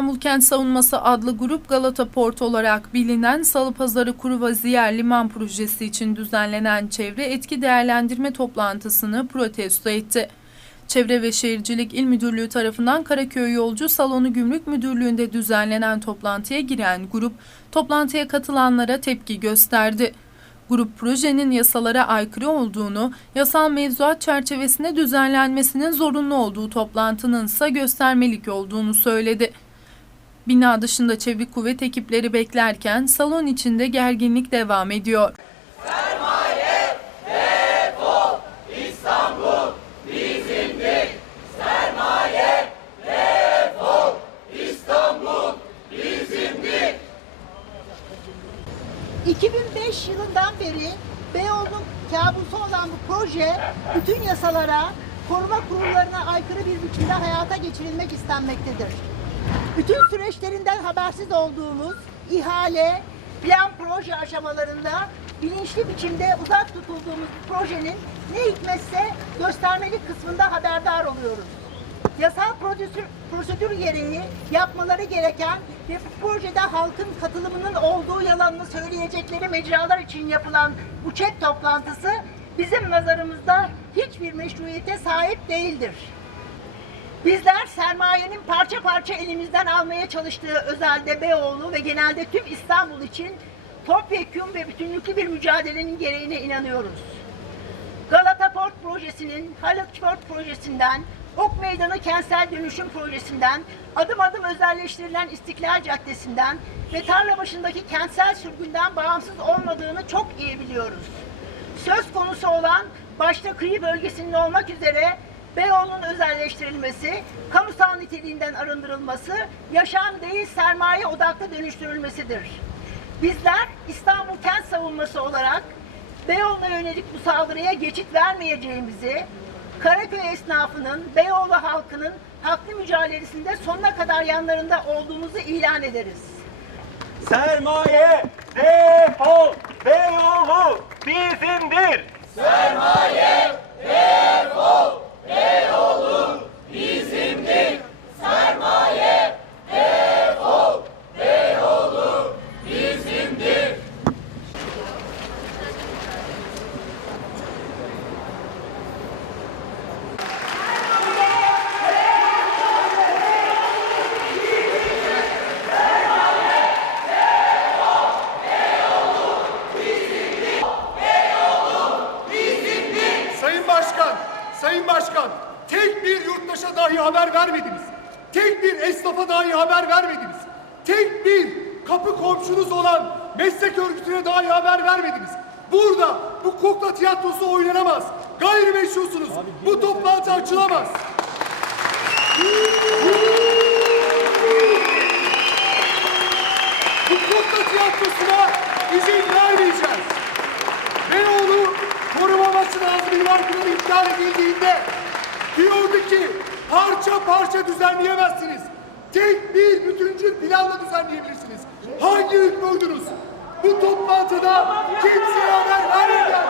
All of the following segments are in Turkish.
İstanbul Kent Savunması adlı grup Galata Port olarak bilinen Salıpazarı Kuru Vaziyer Liman Projesi için düzenlenen çevre etki değerlendirme toplantısını protesto etti. Çevre ve Şehircilik İl Müdürlüğü tarafından Karaköy Yolcu Salonu Gümrük Müdürlüğü'nde düzenlenen toplantıya giren grup, toplantıya katılanlara tepki gösterdi. Grup projenin yasalara aykırı olduğunu, yasal mevzuat çerçevesinde düzenlenmesinin zorunlu olduğu toplantının ise göstermelik olduğunu söyledi. Bina dışında çevik kuvvet ekipleri beklerken salon içinde gerginlik devam ediyor. Sermaye 2005 yılından beri Beyoğlu'nun kabusu olan bu proje bütün yasalara, koruma kurullarına aykırı bir biçimde hayata geçirilmek istenmektedir. Bütün süreçlerinden habersiz olduğumuz ihale, plan proje aşamalarında bilinçli biçimde uzak tutulduğumuz projenin ne hikmetse göstermelik kısmında haberdar oluyoruz. Yasal prosedür, prosedür gereği yapmaları gereken ve bu projede halkın katılımının olduğu yalanını söyleyecekleri mecralar için yapılan bu chat toplantısı bizim nazarımızda hiçbir meşruiyete sahip değildir. Bizler sermayenin parça parça elimizden almaya çalıştığı özelde Beyoğlu ve genelde tüm İstanbul için topyekun ve bütünlüklü bir mücadelenin gereğine inanıyoruz. Galata Port Projesi'nin, Haliç Port Projesi'nden, Ok Meydanı Kentsel Dönüşüm Projesi'nden, adım adım özelleştirilen İstiklal Caddesi'nden ve tarla başındaki kentsel sürgünden bağımsız olmadığını çok iyi biliyoruz. Söz konusu olan başta kıyı bölgesinin olmak üzere Beyoğlu'nun özelleştirilmesi, kamusal niteliğinden arındırılması, yaşam değil sermaye odaklı dönüştürülmesidir. Bizler İstanbul Kent Savunması olarak Beyoğlu'na yönelik bu saldırıya geçit vermeyeceğimizi, Karaköy esnafının, Beyoğlu halkının haklı mücadelesinde sonuna kadar yanlarında olduğumuzu ilan ederiz. Sermaye, defol, Beyoğlu bizimdir. Başkan, Sayın Başkan, tek bir yurttaşa dahi haber vermediniz. Tek bir esnafa dahi haber vermediniz. Tek bir kapı komşunuz olan meslek örgütüne dahi haber vermediniz. Burada bu kukla tiyatrosu oynanamaz. Gayrimeşrusunuz. Bu toplantı açılamaz. Bu kukla tiyatrosuna izin vermeyeceğiz. Beyoğlu koruma Planı iptal edildiğinde diyordu ki parça parça düzenleyemezsiniz. Tek bir bütüncül planla düzenleyebilirsiniz. Hangi hükmüydünüz? Bu toplantıda kimseye haber vermeden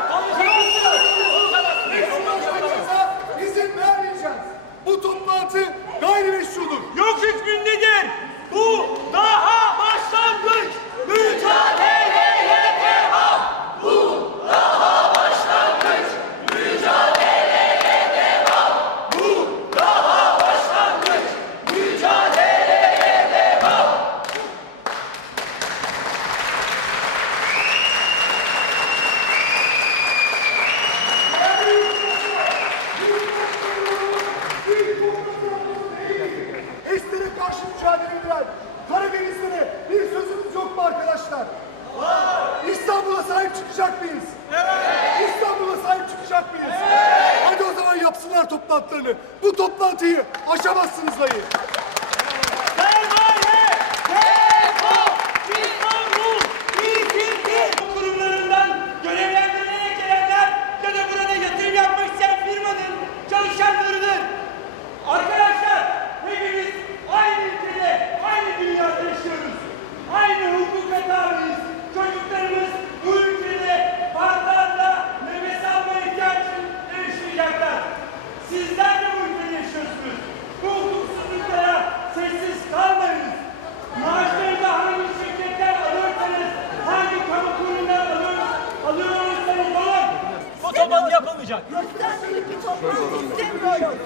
mücadele edilen Karadenizlere bir sözümüz yok mu arkadaşlar? Var. İstanbul'a sahip çıkacak mıyız? Evet. İstanbul'a sahip çıkacak mıyız? Evet. Hadi o zaman yapsınlar toplantılarını. Bu toplantıyı aşamazsınız dayı. Göstermelik bir toplantı istemiyoruz.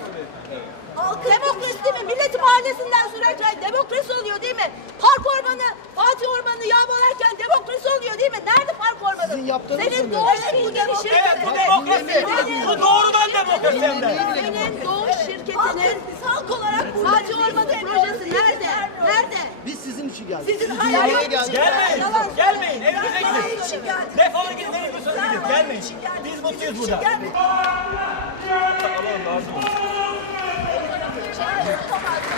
Demokrasi mi? Milletin mahallesinden sürerken demokrasi oluyor değil mi? Park ormanı, Fatih Ormanı yağmalarken demokrasi oluyor değil mi? Nerede park ormanı? Sizin yaptığınız Senin doğuş şirketi. Evet bu demokrasi. Bu doğrudan demokrasi hem de. Senin doğuş şirketinin halk olarak Fatih Ormanı projesi nerede? Nerede? Biz sizin için geldik. Sizin hayaliniz için Gelmeyin. Yalan Gelmeyin. söyleme. Evinize gidin. için geldik. Defolun gidin. Nereye gidiyorsanız gidin. Gelmeyin. geldik. Biz mutluyuz burada. geldik. Hayır, yapamazsın. Kaçamazsın.